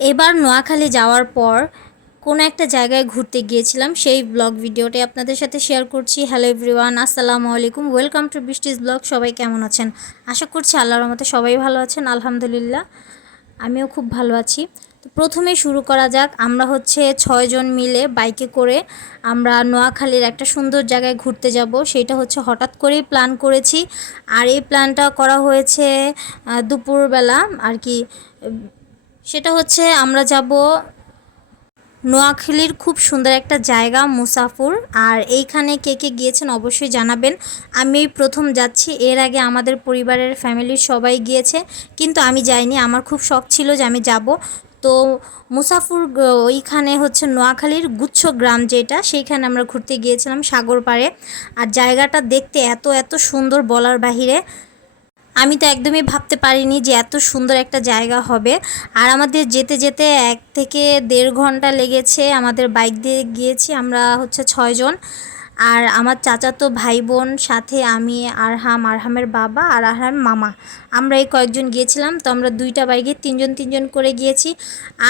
এবার নোয়াখালী যাওয়ার পর কোনো একটা জায়গায় ঘুরতে গিয়েছিলাম, সেই ব্লগ ভিডিওটি আপনাদের সাথে শেয়ার করছি। হ্যালো এভরিওয়ান, আসসালামু আলাইকুম, ওয়েলকাম টু বৃষ্টিস ব্লগ। সবাই কেমন আছেন? আশা করছি আল্লাহর রহমতে সবাই ভালো আছেন। আলহামদুলিল্লাহ, আমিও খুব ভালো আছি। তো প্রথমে শুরু করা যাক। আমরা হচ্ছে 6 জন মিলে বাইকে করে আমরা নোয়াখালীর একটা সুন্দর জায়গায় ঘুরতে যাব। সেটা হচ্ছে হঠাৎ করেই প্ল্যান করেছি, আর এই প্ল্যানটা করা হয়েছে দুপুরবেলা আর কি। সেটা হচ্ছে আমরা যাব নোয়াখালীর খুব সুন্দর একটা জায়গা মুসাফুর। আর এইখানে কে কে গিয়েছেন অবশ্যই জানাবেন। আমি এই প্রথম যাচ্ছি, এর আগে আমাদের পরিবারের ফ্যামিলির সবাই গিয়েছে, কিন্তু আমি যাইনি। আমার খুব শখ ছিল যে আমি যাব। তো মুসাফুর ওইখানে হচ্ছে নোয়াখালীর গুচ্ছ গ্রাম যেটা, সেইখানে আমরা ঘুরতে গিয়েছিলাম সাগর পাড়ে। আর জায়গাটা দেখতে এত এত সুন্দর বলার বাহিরে। আমি তো একদমই ভাবতে পারিনি যে এত সুন্দর একটা জায়গা হবে। আর আমাদের যেতে যেতে 1 থেকে দেড় ঘন্টা লেগেছে। আমাদের বাইক দিয়ে গিয়েছি, আমরা হচ্ছে 6 জন। আর আমার চাচাতো ভাই বোন, সাথে আমি, আরহামের বাবা আর আরহামের মামা, আমরা এই কয়েকজন গিয়েছিলাম। তো আমরা 2টা বাইকে 3 জন করে গিয়েছি।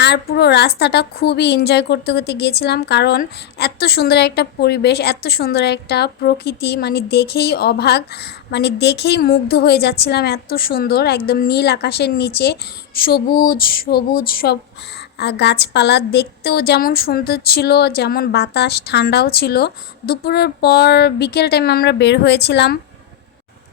আর পুরো রাস্তাটা খুবই এনজয় করতে করতে গিয়েছিলাম, কারণ এত সুন্দর একটা পরিবেশ, এত সুন্দর একটা প্রকৃতি, মানে দেখেই অবাক, মানে দেখেই মুগ্ধ হয়ে যাচ্ছিলাম। এত সুন্দর, একদম নীল আকাশের নিচে সবুজ সবুজ সব গাছপালা, দেখতেও যেমন সুন্দর ছিল, যেমন বাতাস ঠান্ডাও ছিল। দুপুরের পর বিকেল টাইম আমরা বের হয়েছিলাম,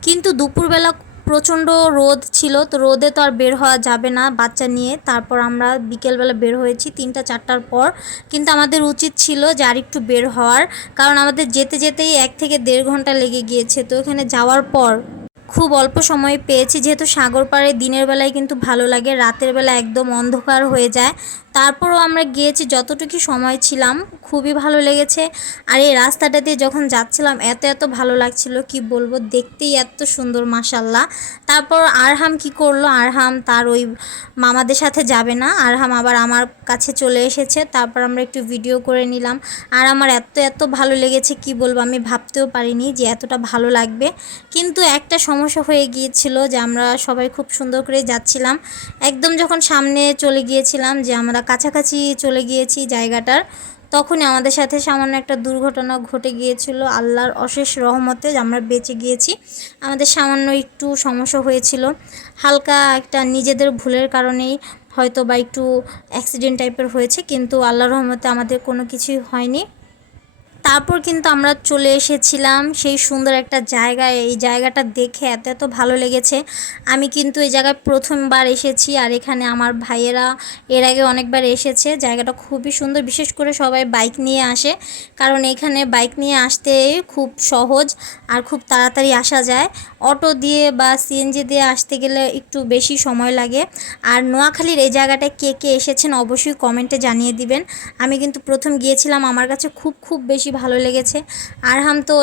কিন্তু দুপুরবেলা প্রচণ্ড রোদ ছিল। তো রোদে তো আর বের হওয়া যাবে না বাচ্চা নিয়ে। তারপর আমরা বিকেলবেলা বের হয়েছি 3টা 4টার পর। কিন্তু আমাদের উচিত ছিল যে আর একটু বের হওয়ার, কারণ আমাদের যেতে যেতেই 1 থেকে দেড় ঘন্টা লেগে গিয়েছে। তো এখানে যাওয়ার পর খুব অল্প সময় পেয়েছি, যেহেতু সাগর পাড়ে দিনের বেলায় কিন্তু ভালো লাগে, রাতের বেলা একদম অন্ধকার হয়ে যায়। তারপরও আমরা গিয়েছি, যতটুকু সময় ছিলাম খুবই ভালো লেগেছে। আর এই রাস্তাটা দিয়ে যখন যাচ্ছিলাম এত এত ভালো লাগছিল, কি বলবো, দেখতেই এত সুন্দর মাশাল্লাহ। তারপর আরহাম কি করলো, আরহাম তার ওই মামাদের সাথে যাবে না, আরহাম আবার আমার কাছে চলে এসেছে। তারপর আমরা একটু ভিডিও করে নিলাম। আর আমার এত এত ভালো লেগেছে, কি বলবো, আমি ভাবতেও পারিনি যে এতটা ভালো লাগবে। কিন্তু একটা সমস্যা হয়ে গিয়েছিল যে আমরা সবাই খুব সুন্দর করে যাচ্ছিলাম, একদম যখন সামনে চলে গিয়েছিলাম, যে আমরা কাছাকাছি চলে গিয়েছি জায়গাটার, তখনই আমাদের সাথে সামান্য একটা দুর্ঘটনা ঘটে গিয়েছিল। আল্লাহর অশেষ রহমতে আমরা বেঁচে গিয়েছি। আমাদের সামান্য একটু সমস্যা হয়েছিল, হালকা একটা নিজেদের ভুলের কারণেই হয়তো বা একটু অ্যাক্সিডেন্ট টাইপের হয়েছে, কিন্তু আল্লাহর রহমতে আমাদের কোনো কিছুই হয়নি। তারপর কিন্তু আমরা চলে এসেছিলাম সেই সুন্দর একটা জায়গায়। এই জায়গাটা দেখে এত এত ভালো লেগেছে। আমি কিন্তু এই জায়গায় প্রথমবার এসেছি, আর এখানে আমার ভাইয়েরা এর আগে অনেকবার এসেছে। জায়গাটা খুবই সুন্দর, বিশেষ করে সবাই বাইক নিয়ে আসে, কারণ এখানে বাইক নিয়ে আসতে খুব সহজ আর খুব তাড়াতাড়ি আসা যায়। অটো দিয়ে বা সিএনজি দিয়ে আসতে গেলে একটু বেশি সময় লাগে। আর নোয়াখালীর এই জায়গাটায় কে কে এসেছেন অবশ্যই কমেন্টে জানিয়ে দিবেন। আমি কিন্তু প্রথম গিয়েছিলাম, আমার কাছে খুব খুব বেশি ভালো লেগেছে। আরহাম তো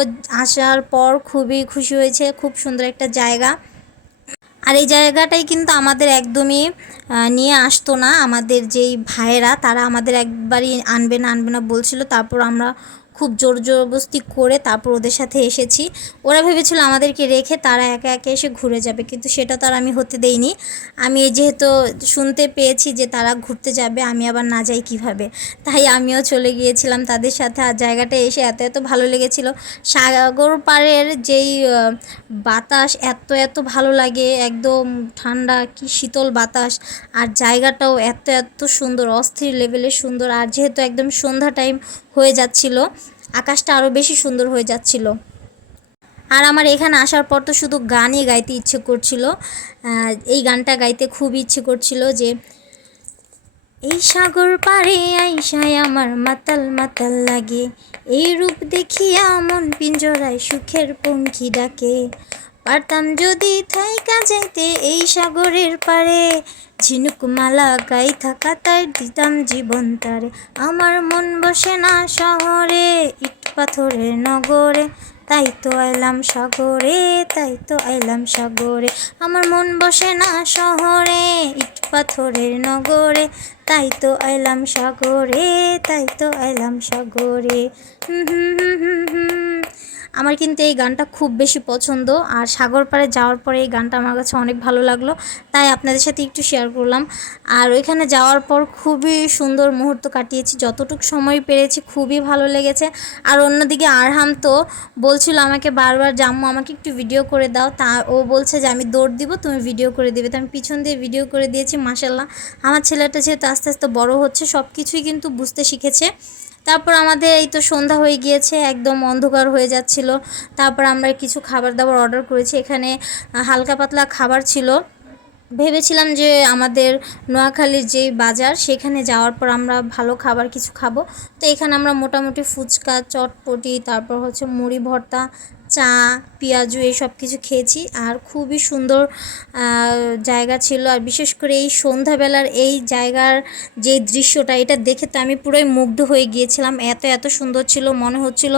আসার পর খুবই খুশি হয়েছে, খুব সুন্দর একটা জায়গা। আর এই জায়গাটাই কিন্তু আমাদের একদমই নিয়ে আসতো না, আমাদের যেই ভাইয়েরা তারা আমাদের একবারই আনবে না বলছিল। তারপর আমরা খুব জোর জবরদস্তি করে তারপর ওদের সাথে এসেছি। ওরা ভেবেছিল আমাদেরকে রেখে তারা একা একা এসে ঘুরে যাবে, কিন্তু সেটা তো আর আমি হতে দেইনি। আমি যেহেতু শুনতে পেয়েছি যে তারা ঘুরতে যাবে, আমি আবার না যাই কিভাবে, তাই আমিও চলে গিয়েছিলাম তাদের সাথে। আর জায়গাটা এসে এত এত ভালো লেগেছিল। সাগর পাড়ের যেই বাতাস এত এত ভালো লাগে, একদম ঠান্ডা কি শীতল বাতাস। আর জায়গাটাও এত এত সুন্দর, অস্থির লেভেলের সুন্দর। আর যেহেতু একদম সন্ধ্যা টাইম হয়ে যাচ্ছিল, আকাশটা আরও বেশি সুন্দর হয়ে যাচ্ছিল। আর আমার এখানে আসার পর তো শুধু গানই গাইতে ইচ্ছে করছিল। এই গানটা গাইতে খুব ইচ্ছে করছিল যে, এই সাগর পাড়ে আইসায় আমার মাতাল মাতাল লাগে, এই রূপ দেখিয়া মন পিঞ্জরায় সুখের পঙ্খী ডাকে, পারতাম যদি থাইকা যাইতে এই সাগরের পাড়ে, ঝিনুক মালা গাই থাকা তাই দিতাম জীবন তারে, আমার মন বসে না শহরে ইট পাথরের নগরে, তাই তো আইলাম সাগরে, তাই তো আইলাম সাগরে, আমার মন বসে না শহরে ইট পাথরের নগরে, তাই তো আইলাম সাগরে, তাই তো আইলাম সাগরে। আমার কিন্তু এই গানটা খুব বেশি পছন্দ, আর সাগর পাড়ে যাওয়ার পরে এই গানটা আমার কাছে অনেক ভালো লাগলো, তাই আপনাদের সাথে একটু শেয়ার করলাম। আর ওইখানে যাওয়ার পর খুবই সুন্দর মুহূর্ত কাটিয়েছি, যতটুকু সময় পেরেছি খুবই ভালো লেগেছে। আর অন্যদিকে আরহাম তো বলছিল আমাকে বারবার, জাম্মু আমাকে একটু ভিডিও করে দাও, তা ও বলছে যে আমি দৌড় দিব, তুমি ভিডিও করে দিবে। তো আমি পিছন দিয়ে ভিডিও করে দিয়েছি। মাশাল্লাহ, আমার ছেলেটা যেহেতু আস্তে আস্তে বড় হচ্ছে, সব কিছুই কিন্তু বুঝতে শিখেছে। তারপর আমাদের এই তো সন্ধ্যা হয়ে গিয়েছে, একদম অন্ধকার হয়ে যাচ্ছিল। তারপর আমরা কিছু খাবার দাবার অর্ডার করেছি। এখানে হালকা পাতলা খাবার ছিল। ভেবেছিলাম যে আমাদের নোয়াখালীর যেই বাজার, সেখানে যাওয়ার পর আমরা ভালো খাবার কিছু খাবো। তো এখানে আমরা মোটামুটি ফুচকা, চটপটি, তারপর হচ্ছে মুড়ি ভর্তা, চা, পেঁয়াজু এই সব কিছু খেয়েছি। আর খুবই সুন্দর জায়গা ছিল। আর বিশেষ করে এই সন্ধ্যাবেলার এই জায়গার যে দৃশ্যটা, এটা দেখে তো আমি পুরোই মুগ্ধ হয়ে গিয়েছিলাম। এত এত সুন্দর ছিল, মনে হচ্ছিল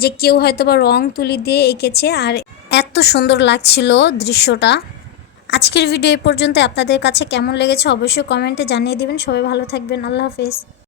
যে কেউ হয়তো বা রং তুলি দিয়ে এঁকেছে, আর এত সুন্দর লাগছিল দৃশ্যটা। আজকের ভিডিও এই পর্যন্ত। আপনাদের কাছে কেমন লেগেছে অবশ্যই কমেন্টে জানিয়ে দিবেন। সবাই ভালো থাকবেন। আল্লাহ হাফেজ।